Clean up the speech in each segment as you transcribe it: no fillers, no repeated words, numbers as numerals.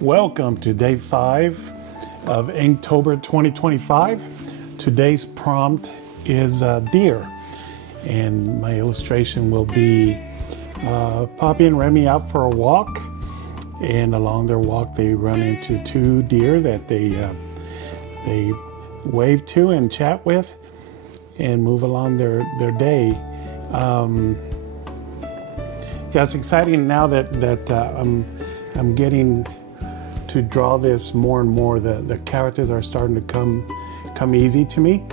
Welcome to day 5 of Inktober 2025. Today's prompt is deer, and my illustration will be Pappi and Remi out for a walk, and along their walk they run into 2 deer that they wave to and chat with and move along their day. Yeah, it's exciting now that I'm getting to draw this more and more. The characters are starting to come easy to me.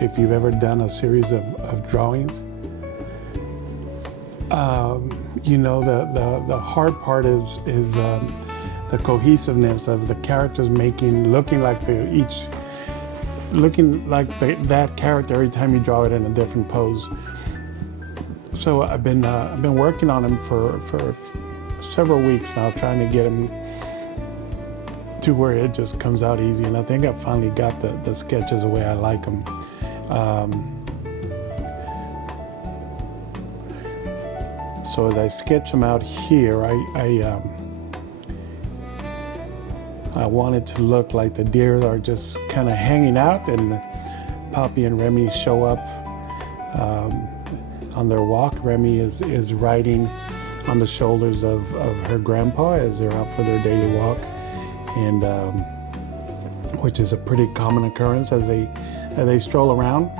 If you've ever done a series of drawings, you know the hard part is the cohesiveness of the characters looking like that character every time you draw it in a different pose. So I've been working on them for several weeks now, trying to get them to where it just comes out easy, and I think I finally got the sketches the way I like them. So as I sketch them out here, I want it to look like the deer are just kind of hanging out, and Pappi and Remi show up on their walk. Remi is riding on the shoulders of her grandpa as they're out for their daily walk, and which is a pretty common occurrence as they stroll around.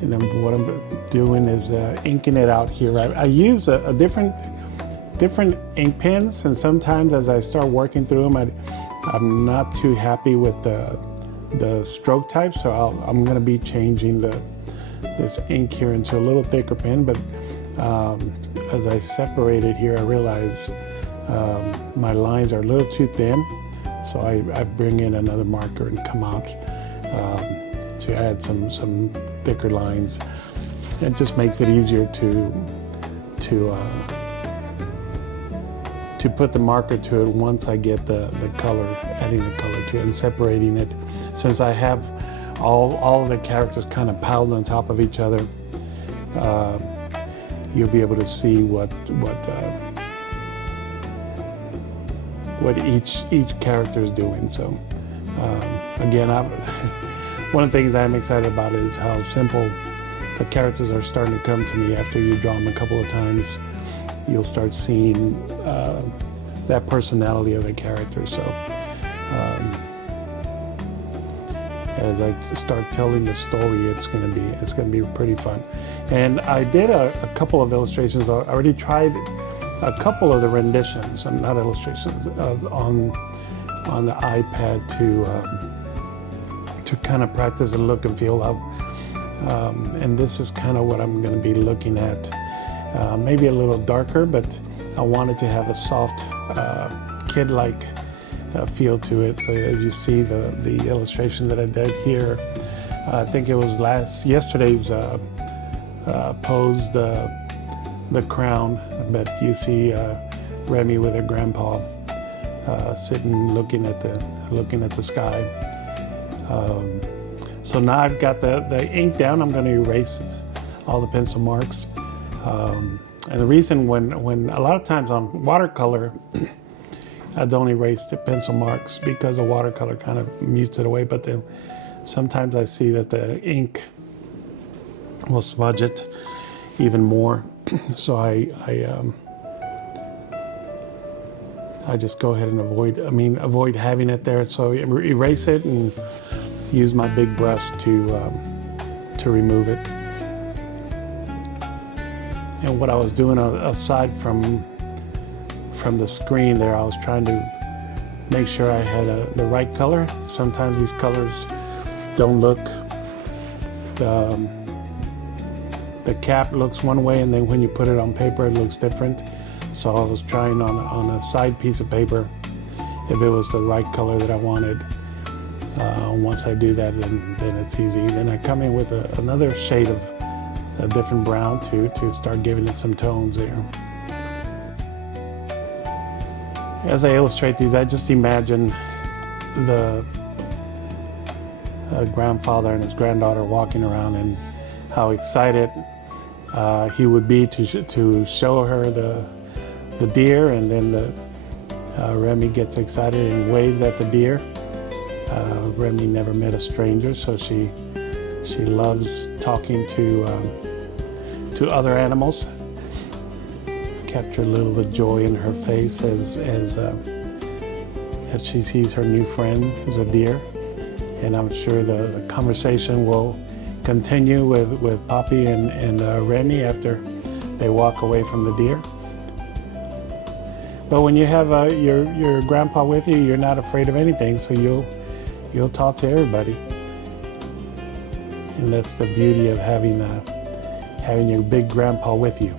And then what I'm doing is inking it out here. I use a different ink pens, and sometimes as I start working through them, I'm not too happy with the stroke type, so I'm going to be changing this ink here into a little thicker pen. But as I separate it here, I realize my lines are a little too thin, so I bring in another marker and come out to add some thicker lines. It just makes it easier to put the marker to it once I get the color, adding the color to it and separating it. Since I have all of the characters kind of piled on top of each other, you'll be able to see what each character is doing. So again, one of the things I'm excited about is how simple the characters are starting to come to me. After you draw them a couple of times, you'll start seeing that personality of the character. So as I start telling the story, it's going to be pretty fun. And I did a couple of illustrations. I already tried a couple of the renditions, not illustrations, on the iPad to kind of practice the look and feel of. And this is kind of what I'm going to be looking at. Maybe a little darker, but I wanted to have a soft, kid-like feel to it. So as you see the illustration that I did here, I think it was yesterday's pose, the crown, but you see Remi with her grandpa sitting looking at the sky. So now I've got the ink down. I'm going to erase all the pencil marks. And the reason when a lot of times on watercolor, I don't erase the pencil marks because the watercolor kind of mutes it away, but then sometimes I see that the ink will smudge it even more. So I just go ahead and avoid having it there. So erase it and use my big brush to remove it. And what I was doing aside from the screen there, I was trying to make sure I had the right color. Sometimes these colors don't look, the cap looks one way, and then when you put it on paper it looks different. So I was trying on a side piece of paper if it was the right color that I wanted. Once I do that, then it's easy. Then I come in with another shade of a different brown to start giving it some tones there. As I illustrate these, I just imagine the grandfather and his granddaughter walking around, and how excited he would be to show her the deer, and then Remi gets excited and waves at the deer. Remi never met a stranger, so she loves talking to other animals. Capture a little of the joy in her face as she sees her new friend, the deer. And I'm sure the conversation will continue with Pappi and Remi after they walk away from the deer. But when you have your grandpa with you, you're not afraid of anything, so you'll talk to everybody. And that's the beauty of having your big grandpa with you.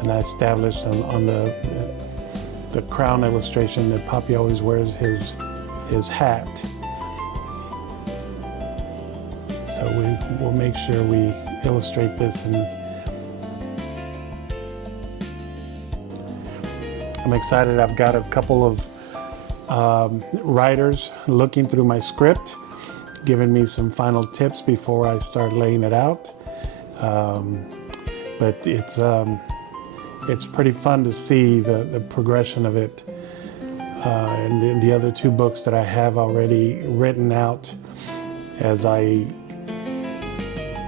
And I established on the crown illustration that Pappi always wears his hat. So we'll make sure we illustrate this, and I'm excited. I've got a couple of writers looking through my script, giving me some final tips before I start laying it out. But it's pretty fun to see the progression of it. And the other two books that I have already written out as I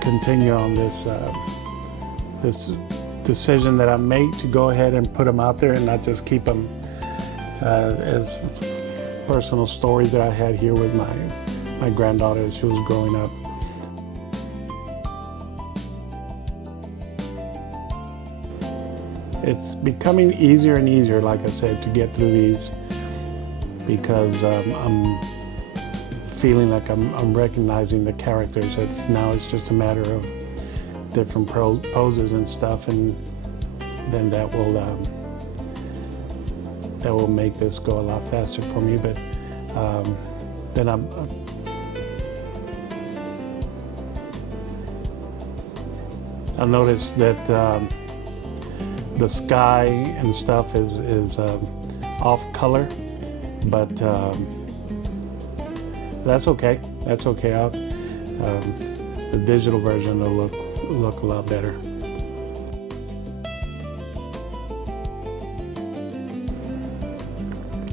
continue on this decision that I made to go ahead and put them out there and not just keep them as personal stories that I had here with my granddaughter as she was growing up. It's becoming easier and easier, like I said, to get through these, because I'm feeling like I'm recognizing the characters. Now it's just a matter of different poses and stuff, and then that will make this go a lot faster for me. But then I noticed that the sky and stuff is off color, but that's okay. That's okay. The digital version will look a lot better.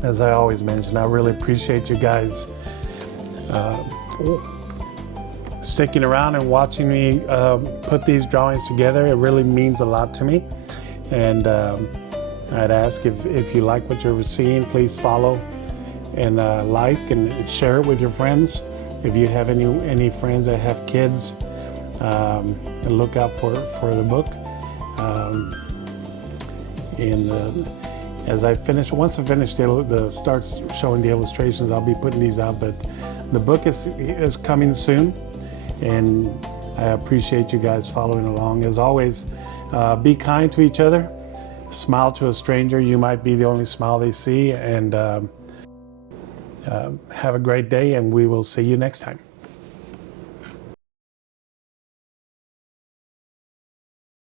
As I always mention, I really appreciate you guys sticking around and watching me put these drawings together. It really means a lot to me. And I'd ask if you like what you're seeing, please follow and like and share it with your friends. If you have any friends that have kids, and look out for the book. As I finish, once I finish starts showing the illustrations, I'll be putting these out. But the book is coming soon, and I appreciate you guys following along. As always, be kind to each other. Smile to a stranger. You might be the only smile they see. And have a great day, and we will see you next time.